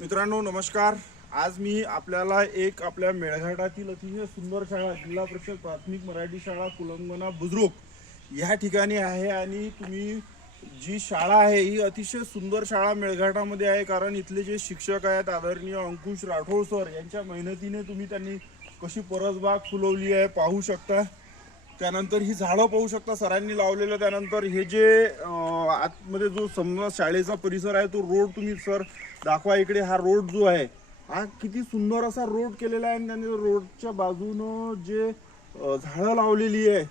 मित्रांनो नमस्कार. आज मी आपल्याला एक आपल्या मेळघाटातील अतिशय सुंदर शाळा जिल्हा परिषद प्राथमिक मराठी शाळा कुलंगना बुद्रुक ह्या ठिकाणी आहे आणि तुम्ही जी शाळा आहे ही अतिशय सुंदर शाळा मेळघाटामध्ये आहे कारण इथले जे शिक्षक आहेत आदरणीय अंकुश राठोड सर यांच्या मेहनतीने तुम्ही त्यांनी कशी परसबाग फुलवली आहे पाहू शकता. त्यानंतर ही झाडं पाहू शकता सरांनी लावलेलं. त्यानंतर हे जे आतमध्ये जो समजा शाळेचा परिसर आहे तो रोड तुम्ही सर दाखवा इकडे. हा रोड जो आहे हा किती सुंदर असा रोड केलेला आहे. आणि त्याने रोडच्या बाजूनं जे झाडं लावलेली आहे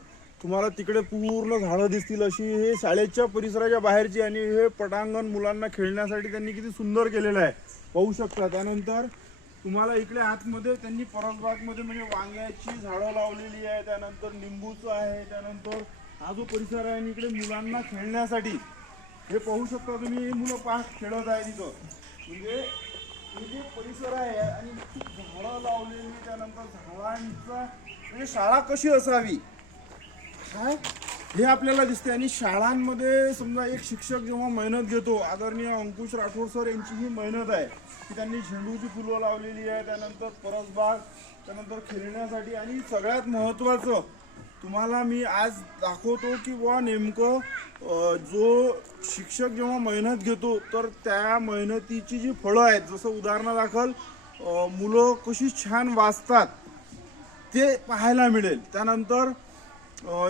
तुम्हाला तिकडे पूर्ण झाडं दिसतील. अशी हे शाळेच्या परिसराच्या बाहेरची आणि हे पटांगण मुलांना खेळण्यासाठी त्यांनी किती सुंदर केलेलं आहे. पाहू शकता. त्यानंतर तुम्हाला इकडे आतमध्ये त्यांनी परसबागमध्ये म्हणजे वांग्याची झाडं लावलेली आहे त्यानंतर लिंबूचं आहे त्यानंतर हा जो परिसर आहे आणि इकडे मुलांना खेळण्यासाठी. हे पाहू शकता तुम्ही मुलं पाच खेळत आहे तिथं म्हणजे हे जे परिसर आहे आणि झाडं लावलेली त्यानंतर झाडांचा म्हणजे शाळा कशी असावी? काय हे आपल्याला दिसते आणि शाळांमध्ये समजा एक शिक्षक जेव्हा मेहनत घेतो आदरणीय अंकुश राठोड सर यांची ही मेहनत आहे. की त्यांनी झेंडूची फुलं लावलेली आहे त्यानंतर परसबाग त्यानंतर खेळण्यासाठी आणि सगळ्यात महत्त्वाचं तुम्हाला मी आज दाखवतो की बुवा नेमकं जो शिक्षक जेव्हा मेहनत घेतो तर त्या मेहनतीची जी फळं आहेत जसं उदाहरणादाखल मुलं कशी छान वाचतात ते पाहायला मिळेल. त्यानंतर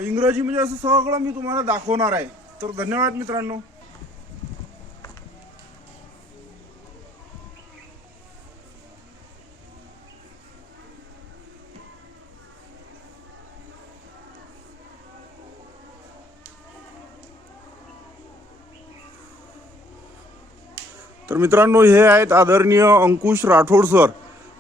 इंग्रजी म्हणजे असं सगळं मी तुम्हाला दाखवणार आहे. तर धन्यवाद मित्रांनो. तर मित्रांनो हे आहेत आदरणीय अंकुश राठोड सर.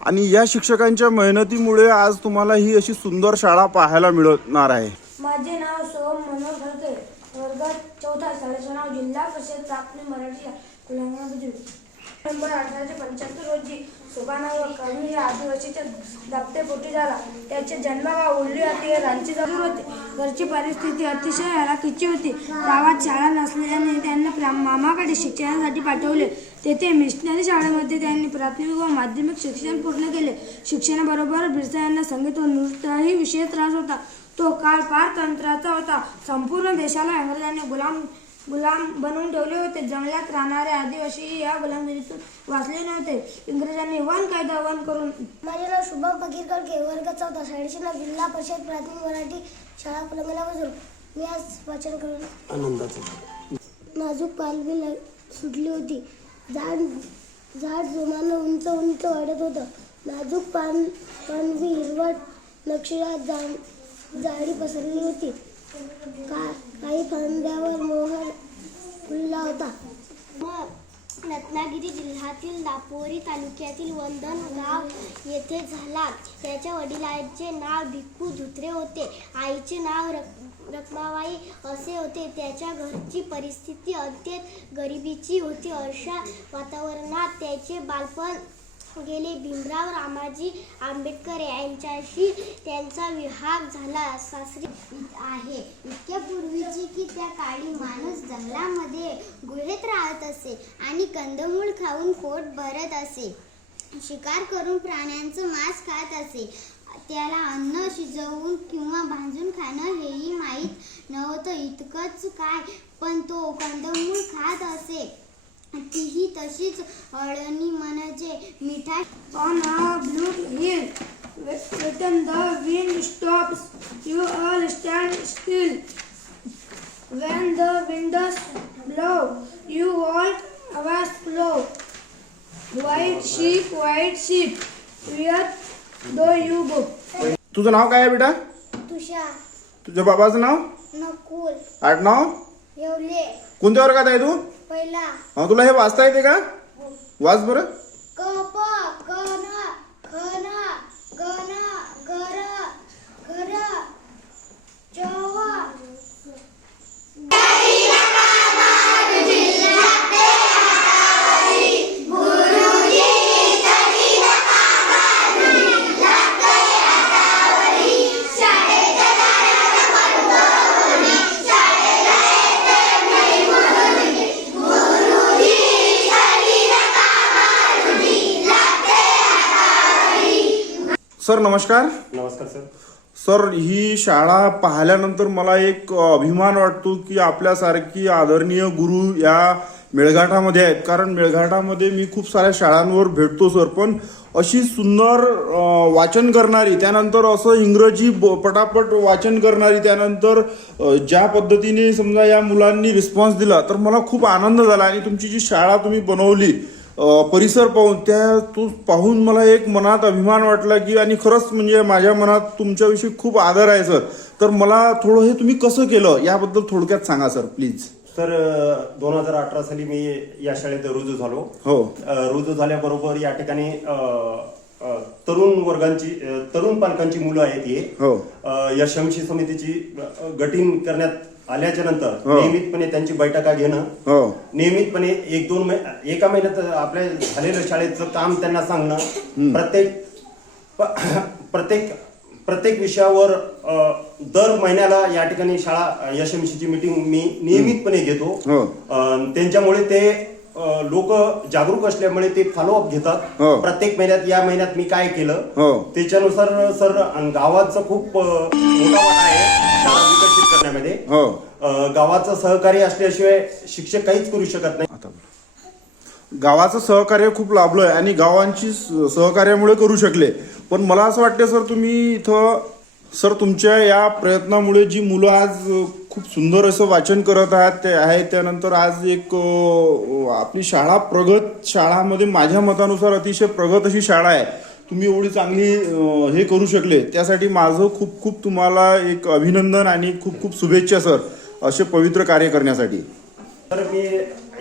आणि या शिक्षकांच्या मेहनतीमुळे आज तुम्हाला ही अशी सुंदर शाळा पाहायला मिळणार आहे. माझे नाव सोहम मनोहर खडके वर्गात चौथा शाळेचं नाव जिल्हा परिषद प्राथमिक मराठी कुलांगणा बुद्रुक नंबर अठराशे पंच्याहत्तर रोजी सुबाना व कवी या आदिवासीच्या दापटे पोटी झाला. त्याचे जन्मगाव उल्ली होते हे रांची जवळ होते. घरची परिस्थिती अतिशय हलाखीची होती. गावात शाळा नसल्याने त्यांना मामाकडे शिक्षणासाठी पाठवले. तेथे मिशनरी शाळेमध्ये त्यांनी प्राथमिक व माध्यमिक शिक्षण पूर्ण केले. शिक्षणाबरोबर बिरसा यांना संगीत व नृत्यही विशेष त्रास होता. तो काळ फार तंत्राचा होता. संपूर्ण देशाला इंग्रजांनी गुलाम गुलाम बनवून ठेवले होते. जंगलात राहणारे आदिवासी या गुलामगिरीतून वाचले नव्हते. इंग्रजांनी वन कायदा वन करून माझे नाव शुभम फकीर कळके वर्ग चौथा नाव जिल्हा परिषद प्राथमिक मराठी शाळा कुलंगला बजरू मी आज वाचन करून नाजूक पालवी ला- सुटली होती. झाड झाड जोमानं उंच उंच वाढत होतं. नाजूक पान पानवी हिरवट नक्षीदार जा जाळी पसरली होती. का काही फांद्यावर मोहर फुलला होता. मग रत्नागिरी जिल्ह्यातील दापोरी तालुक्यातील वंदन गाव येथे झाला. त्याच्या वडिलांचे नाव भिक्खू धुत्रे होते. आईचे नाव रक रखमाबाई असे होते. त्याच्या घरची परिस्थिती अत्यंत गरिबीची होती. अशा वातावरणात त्याचे बालपण गेले. भीमराव रामाजी आंबेडकर यांच्याशी त्यांचा विवाह झाला सासरी आहे. इतक्या पूर्वीची की त्या काळी माणूस जंगलामध्ये गुहेत राहत असे आणि कंदमूळ खाऊन पोट भरत असे. शिकार करून प्राण्यांचं मांस खात असे. त्याला अन्न शिजवून किंवा भाजून खाणं हेही माहीत नव्हतं. इतकंच काय पण तो कंदमूळ खात असे. तीही तशीच अळणी म्हणजे मिठा on a blue hill when the wind stops you all stand still. When the winds blow you all away blow white sheep white sheep where the you book. तुझं नाव काय आहे बेटा? तुषार. तुझ्या बाबाचं नाव? नकुल. आठ नाव? येवले. कोणत्या वर्गात आहे तू? पहिला. हा तुला हे वाचता येते का? वाच बरं. क प क न सर नमस्कार. नमस्कार सर. सर ही शाळा पाहिल्यानंतर मला एक अभिमान वाटतो की आपल्यासारखी आदरणीय गुरु या मेळघाटामध्ये आहेत. कारण मेळघाटामध्ये मी खूप साऱ्या शाळांवर भेटतो सर. पण अशी सुंदर वाचन करणारी त्यानंतर असं इंग्रजी ब- पटापट वाचन करणारी त्यानंतर ज्या पद्धतीने समजा या मुलांनी रिस्पॉन्स दिला तर मला खूप आनंद झाला आणि तुमची जी शाळा तुम्ही बनवली परिसर पाहून त्या तो पाहून मला एक मनात अभिमान वाटला की आणि खरंच म्हणजे माझ्या मनात तुमच्याविषयी खूप आदर आहे सर. तर मला थोडं हे तुम्ही कसं केलं याबद्दल थोडक्यात सांगा सर प्लीज. सर दोन हजार अठरा साली मी या शाळेत रुजू झालो. हो. रुजू झाल्याबरोबर या ठिकाणी तरुण वर्गांची तरुण पालकांची मुलं आहेत ही. हो. या शमशी समितीची गटीन करण्यात आल्याच्यानंतर हो. नियमितपणे त्यांची बैठका घेणं. हो. नियमितपणे एक दोन महि- एका महिन्यात आपल्या झालेलं शाळेचं काम त्यांना सांगणं. प्रत्येक प- प्रत्येक प्रत्येक विषयावर अ, दर महिन्याला या ठिकाणी शाळा यशमिशीची मीटिंग मी नियमितपणे घेतो. हो. अ, त्यांच्यामुळे ते लोक जागरूक असल्यामुळे ते फॉलोअप घेतात. हो. प्रत्येक महिन्यात या महिन्यात मी काय केलं? हो. त्याच्यानुसार सर अन गावाचं खूप अ, मोठा वाटा आहे. शाळा विकसित करण्यामध्ये हो. गावाचं सहकार्य असल्याशिवाय शिक्षक काहीच करू शकत नाही. आता. गावाचं सहकार्य खूप लाभलंय आणि गावांची सहकार्यामुळे करू शकले. पण मला असं वाटतं सर तुम्ही इथं सर तुमच्या या प्रयत्नामुळे जी मुलं आज खूप सुंदर असं वाचन करत आहेत ते आहे त्यानंतर आज एक आपली शाळा प्रगत शाळामध्ये माझ्या मतानुसार अतिशय प्रगत अशी शाळा आहे. तुम्ही एवढी चांगली हे करू शकले. त्यासाठी माझं खूप खूप तुम्हाला एक अभिनंदन आणि खूप खूप शुभेच्छा सर असे पवित्र कार्य करण्यासाठी. तर मी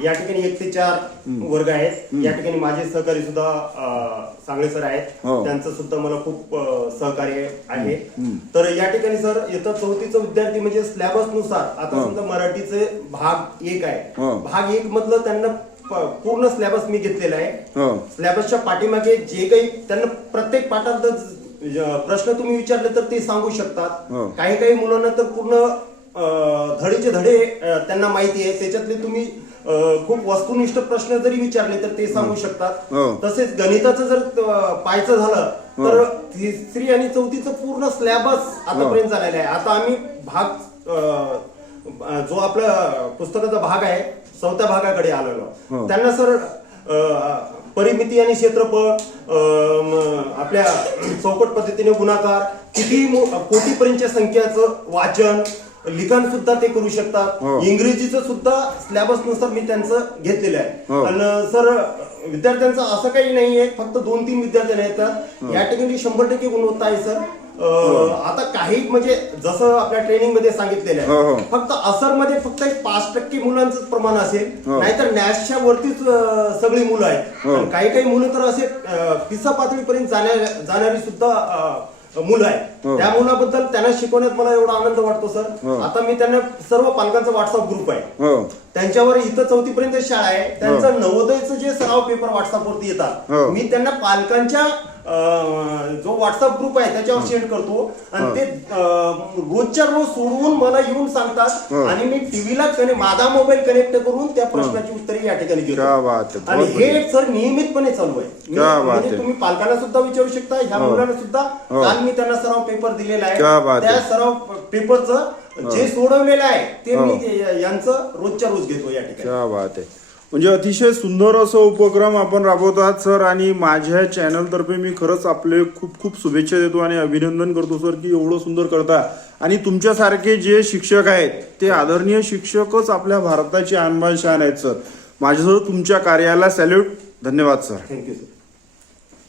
या ठिकाणी एक ते चार वर्ग आहेत. या ठिकाणी माझे सहकारी सुद्धा सांगळे सर आहेत. हो. त्यांचं सुद्धा मला खूप सहकार्य आहे. तर या ठिकाणी सर येतं चौथीचं विद्यार्थी म्हणजे सिलेबसनुसार आता हो. समजा मराठीचे भाग एक आहे. हो. भाग एक मधलं त्यांना पूर्ण सिलेबस मी घेतलेला आहे. हो. सिलेबसच्या पाठीमागे जे काही त्यांना प्रत्येक पाठात प्रश्न तुम्ही विचारले तर ते सांगू शकतात. हो. काही काही मुलांना तर पूर्ण धडेचे धडे त्यांना माहिती आहे. त्याच्यातले तुम्ही खूप वस्तुनिष्ठ प्रश्न जरी विचारले तर ते सांगू शकतात. हो. तसेच गणिताचं जर पाहायचं झालं तर तिसरी आणि चौथीचं पूर्ण सिलेबस आतापर्यंत झालेला आहे. आता आम्ही भाग जो आपला पुस्तकाचा भाग आहे चौथ्या भागाकडे आलेलो. त्यांना सर परिमिती आणि क्षेत्रफळ आपल्या चौकट पद्धतीने गुणाकार किती कोटीपर्यंतच्या संख्याचं वाचन लिखाण सुद्धा ते करू शकतात. हो. इंग्रजीचं सुद्धा सिलेबसनुसार मी त्यांचं घेतलेलं हो. आहे आणि सर विद्यार्थ्यांचं असं काही नाहीये फक्त दोन तीन विद्यार्थी येतात या ठिकाणी शंभर टक्के गुणवत्ता आहे सर. आता काही म्हणजे जसं आपल्या ट्रेनिंगमध्ये सांगितलेलं हो, हो. आहे फक्त असरमध्ये फक्त एक पाच टक्के मुलांचं प्रमाण असेल हो. नाहीतर नॅशच्या वरतीच अं, सगळी मुलं आहेत हो. आणि काही काही मुलं तर असे अं, पिसा पातळीपर्यंत जाण्या जाणारी सुद्धा अं, मुलं आहेत हो. त्या मुलाबद्दल त्यांना शिकवण्यात मला एवढा आनंद वाटतो हो. सर आता मी त्यांना सर्व पालकांचा व्हॉट्सअप ग्रुप आहे हो त्यांच्यावर इथं चौथी पर्यंत शाळा आहे त्यांचं नवोदयचं जे सराव पेपर व्हॉट्सअपवरती येतात हो. मी त्यांना पालकांच्या जो व्हॉट्सअप ग्रुप आहे त्याच्यावर सेंड करतो आणि ते रोजच्या रोज सोडवून मला येऊन सांगतात हो. आणि मी टीव्हीला माझा मोबाईल कनेक्ट करून त्या प्रश्नाची उत्तरे या ठिकाणी क्या घेतो आणि हे. सर नियमितपणे चालू आहे मी- क्या बात म्हणजे. तुम्ही पालकांना सुद्धा विचारू शकता ह्या हो. मुलांना सुद्धा हो. काल मी त्यांना सराव पेपर दिलेला आहे त्या. सराव पेपरचं जे सोडवलेलं आहे ते हो. मी यांचं रोजच्या रोज घेतो या ठिकाणी म्हणजे अतिशय सुंदर असं उपक्रम आपण राबवतात सर. आणि माझ्या चॅनलतर्फे मी खरंच आपले खूप खूप शुभेच्छा देतो आणि अभिनंदन करतो सर की एवढं सुंदर करता. आणि तुमच्यासारखे जे शिक्षक आहेत ते आदरणीय शिक्षकच आपल्या भारताची आणबान शान आहेत सर. माझ्यासह तुमच्या कार्याला सॅल्यूट. धन्यवाद सर. Thank you sir